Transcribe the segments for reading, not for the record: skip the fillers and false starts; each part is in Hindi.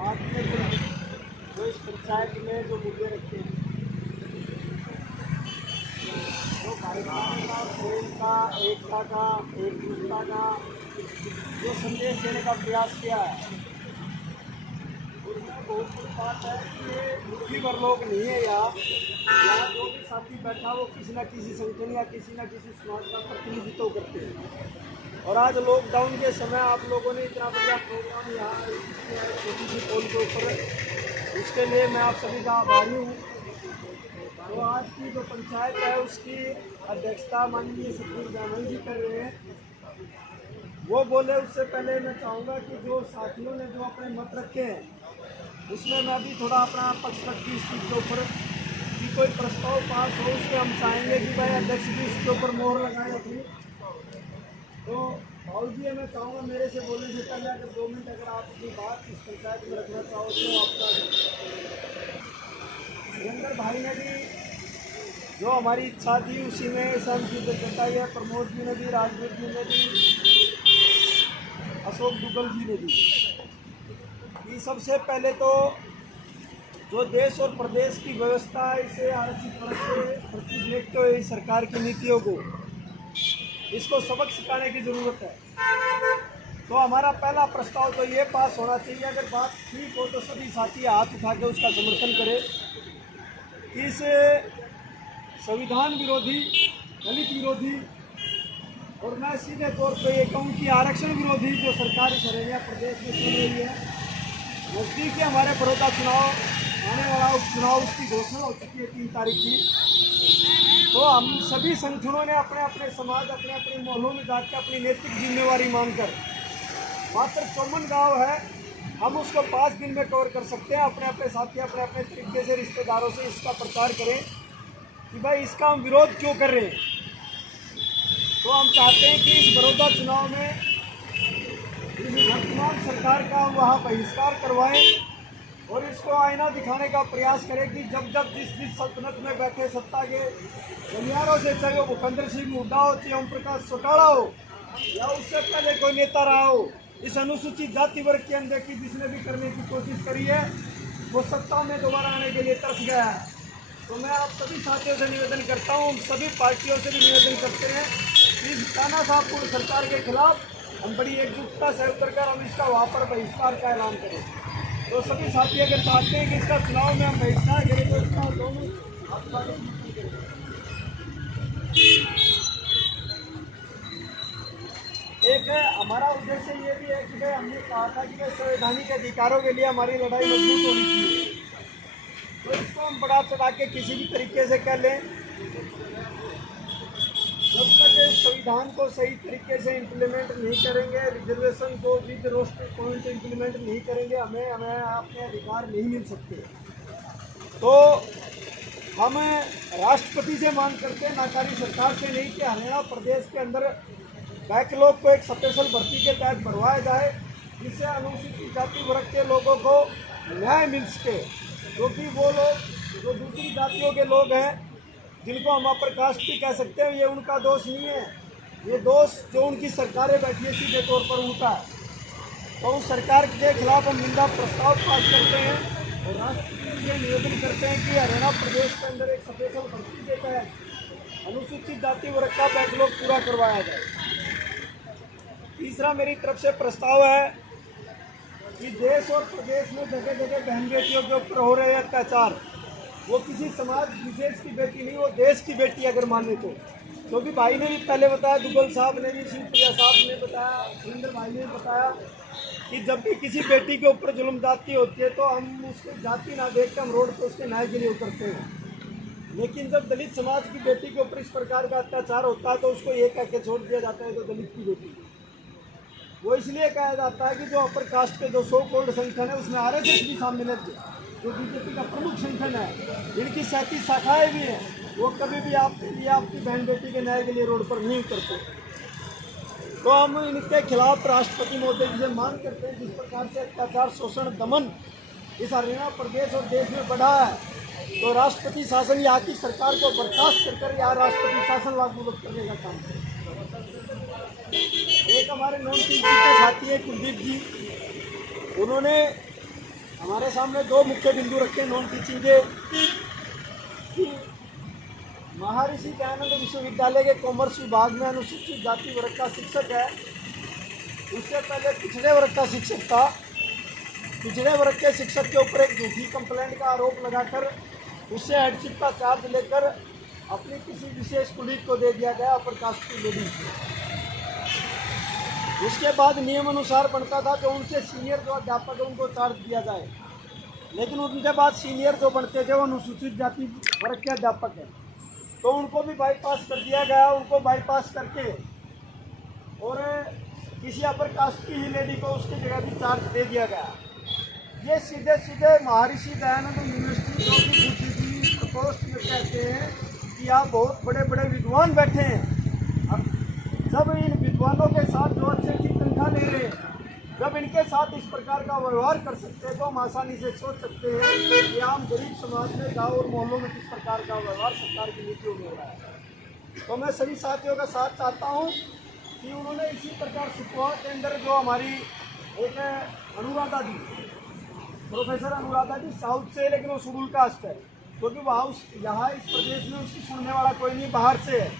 आज में जो इस पंचायत में जो मुद्दे रखे हैं, जो भाईचारे का, प्रेम का, एकता का, एकजुटता का जो संदेश देने का प्रयास किया है, उसमें बहुत बड़ी बात है कि ये मुट्ठी भर लोग नहीं है। यहाँ जो भी साथी बैठा वो किसी न किसी संगठन या किसी न किसी समाज का प्रतिनिधित्व करते हैं। और आज लॉकडाउन के समय आप लोगों ने इतना बढ़िया प्रोग्राम यहाँ छोटी सी पोल के ऊपर, उसके लिए मैं आप सभी का आभारी हूँ। तो आज की जो पंचायत है उसकी अध्यक्षता माननीय सतगुरु जामल जी कर रहे हैं। वो बोले उससे पहले मैं चाहूँगा कि जो साथियों ने जो अपने मत रखे हैं उसमें मैं भी थोड़ा अपना पक्ष रखती इस चीज़ के ऊपर कि कोई प्रस्ताव पास हो, उसके हम चाहेंगे कि भाई अध्यक्ष भी इसके ऊपर मोहर लगाए अपनी। तो भाव जी मैं चाहूँगा मेरे से बोलने से पहले अगर 2 मिनट अगर आप अपनी बात इस पंचायत में रखना चाहो तो आपका। सुरेंद्र भाई ने भी जो हमारी इच्छा थी उसी में सहमति जताई है, प्रमोद जी ने भी, राजवीर जी ने भी, अशोक दुग्गल जी ने भी। कि सबसे पहले तो जो देश और प्रदेश की व्यवस्था है इसे आरक्षित वर्ग के प्रति देखते हुए सरकार की नीतियों को इसको सबक सिखाने की ज़रूरत है। तो हमारा पहला प्रस्ताव तो ये पास होना चाहिए, अगर बात ठीक हो तो सभी साथी हाथ उठा के उसका समर्थन करें कि इस संविधान विरोधी, दलित विरोधी और मैं सीधे तौर पर ये कहूँ कि आरक्षण विरोधी जो सरकार इस हरियाणा प्रदेश में चल रही है, नज़दीक है हमारे बड़ौदा चुनाव आने वाला उपचुनाव, उसकी घोषणा हो चुकी है 3 तारीख की। तो हम सभी संगठनों ने अपने अपने समाज, अपने अपने मोहल्लों में जाकर अपनी नैतिक जिम्मेवारी मानकर, मात्र 54 गाँव है, हम उसको 5 दिन में कवर कर सकते हैं। अपने अपने साथी अपने अपने तरीके से रिश्तेदारों से इसका प्रचार करें कि भाई इसका हम विरोध क्यों कर रहे हैं। तो हम चाहते हैं कि इस बड़ौदा चुनाव में वर्तमान सरकार का वहाँ बहिष्कार करवाएं और इसको आईना दिखाने का प्रयास करें कि जब जब जिस सल्तनत में बैठे सत्ता के गलियारों से, चाहे वो भूपेंद्र सिंह हुड्डा हो, चाहे ओम प्रकाश चौटाला हो या उससे पहले कोई नेता रहा हो, इस अनुसूचित जाति वर्ग के अंदर की जिसने भी करने की कोशिश करी है वो सत्ता में दोबारा आने के लिए तरस गया है। तो मैं आप सभी साथियों से निवेदन करता हूँ, सभी पार्टियों से भी निवेदन करते हैं कि इस तानाशाहपुर सरकार के खिलाफ हम बड़ी एकजुटता से उतर कर हम इसका वहाँ पर बहिष्कार का ऐलान करें। तो सभी साथी अगर चाहते हैं कि इसका चुनाव में हम बहिष्कार करें तो इसका दोनों एक हमारा उद्देश्य ये भी है कि भाई हमने कहा था कि संवैधानिक अधिकारों के लिए हमारी लड़ाई मजबूत होनी चाहिए। तो इसको हम बढ़ा चढ़ा के किसी भी तरीके से कर लें, जब तक संविधान को सही तरीके से इम्प्लीमेंट नहीं करेंगे, रिजर्वेशन को विद रोस्टर पॉइंट इम्प्लीमेंट नहीं करेंगे, हमें अपने अधिकार नहीं मिल सकते। तो हम राष्ट्रपति से मांग करते हैं, नाकारी सरकार से नहीं, कि हरियाणा प्रदेश के अंदर बैकलॉग को एक स्पेशल भर्ती के तहत भरवाया जाए जिससे अनुसूचित जाति वर्ग के लोगों को न्याय मिल सके। क्योंकि वो लोग जो दूसरी जातियों के लोग हैं जिनको हम अपर कास्ट भी कह सकते हैं, ये उनका दोष नहीं है, ये दोष जो उनकी सरकारें बैठी है सीधे तौर पर उनका है। तो उस सरकार के खिलाफ हम निंदा प्रस्ताव पास करते हैं और राष्ट्रपति से निवेदन करते हैं कि हरियाणा प्रदेश के अंदर एक स्पेशल भर्ती के तहत अनुसूचित जाति वर्ग का बैकलॉग पूरा करवाया जाए। तीसरा मेरी तरफ से प्रस्ताव है कि देश और प्रदेश में जगह जगह बहन बेटियों के ऊपर हो रहे अत्याचार, वो किसी समाज विशेष की बेटी नहीं, वो देश की बेटी अगर माने तो। क्योंकि भाई ने भी पहले बताया, दुग्गल साहब ने भी, शिवप्रिया साहब ने बताया, सुरेंद्र भाई ने बताया कि जब भी किसी बेटी के ऊपर जुल्म जाती होती है तो हम उसकी जाति ना देख कर हम रोड पर उसके न्याय के लिए उतरते हैं। लेकिन जब दलित समाज की बेटी के ऊपर इस प्रकार का अत्याचार होता है तो उसको ये कह के छोड़ दिया जाता है तो दलित की बेटी। वो इसलिए कहा जाता है कि जो अपर कास्ट के जो 100 करोड़ संगठन है उसमें आरएसएस भी शामिल है, जो बीजेपी का प्रमुख संगठन है, इनकी 37 शाखाएँ भी हैं, वो कभी भी आपकी बहन बेटी के न्याय के लिए रोड पर नहीं उतरते। तो हम इनके खिलाफ राष्ट्रपति महोदय जी से मांग करते हैं, जिस प्रकार से अत्याचार, शोषण, दमन इस हरियाणा प्रदेश और देश में बढ़ा है, तो राष्ट्रपति शासन यहाँ की सरकार को बर्खास्त कर यहाँ राष्ट्रपति शासन लागू करने का काम करें। एक हमारे नॉन टीम के साथी है कुलदीप जी, उन्होंने हमारे सामने दो मुख्य बिंदु रखे नॉन टीचिंग के कि महर्षि दयानंद विश्वविद्यालय के कॉमर्स विभाग में अनुसूचित जाति वर्ग का शिक्षक है। उससे पहले पिछड़े वर्ग का शिक्षक था। पिछड़े वर्ग के शिक्षक के ऊपर एक झूठी कंप्लेंट का आरोप लगाकर उससे हेडशिप का चार्ज लेकर अपनी किसी विशेष कुलीग को दे दिया गया, अपर कास्ट की लेडीज को। उसके बाद नियम अनुसार बनता था जो उनसे सीनियर जो अध्यापक है उनको चार्ज दिया जाए, लेकिन उनके बाद सीनियर जो बनते थे वो अनुसूचित जाति वर्ग के अध्यापक हैं, तो उनको भी बाईपास कर दिया गया। उनको बाईपास करके और किसी अपर कास्ट की ही लेडी को उसकी जगह भी चार्ज दे दिया गया। ये सीधे सीधे महर्षि दयानंद यूनिवर्सिटी जो कि बुद्धिजीवी प्रकोष्ठ में कहते हैं कि आप बहुत बड़े बड़े विद्वान बैठे हैं। अब जब इन विद्वानों के साथ जो अच्छी अच्छी तनख्वाह ले रहे हैं, जब इनके साथ इस प्रकार का व्यवहार कर सकते हैं तो हम आसानी से सोच सकते हैं कि आम गरीब समाज में गाँव और मोहल्लों में किस प्रकार का व्यवहार सरकार की नीतियों में हो रहा है। तो मैं सभी साथियों का साथ चाहता हूँ कि उन्होंने इसी प्रकार सुखवा के अंदर जो हमारी एक अनुराधा जी, प्रोफेसर अनुराधा जी साउथ से, लेकिन वो शेड्यूल कास्ट है, क्योंकि वहाँ यहाँ इस प्रदेश में उसकी सुनने वाला कोई नहीं, बाहर से है।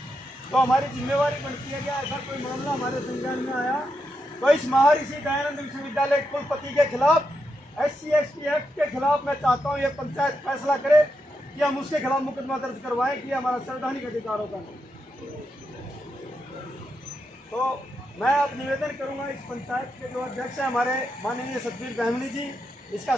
तो हमारी जिम्मेवारी बनती है कि ऐसा कोई मामला हमारे संज्ञान में आया तो इस महर्षि दयानंद विश्वविद्यालय कुलपति के खिलाफ, SC ST एक्ट के खिलाफ मैं चाहता हूँ ये पंचायत फैसला करे कि हम उसके खिलाफ मुकदमा दर्ज करवाएं कि हमारा संवैधानिक अधिकारों का नहीं। तो मैं अब निवेदन करूंगा इस पंचायत के जो अध्यक्ष हैं हमारे माननीय सतबीर बहमनी जी, इसका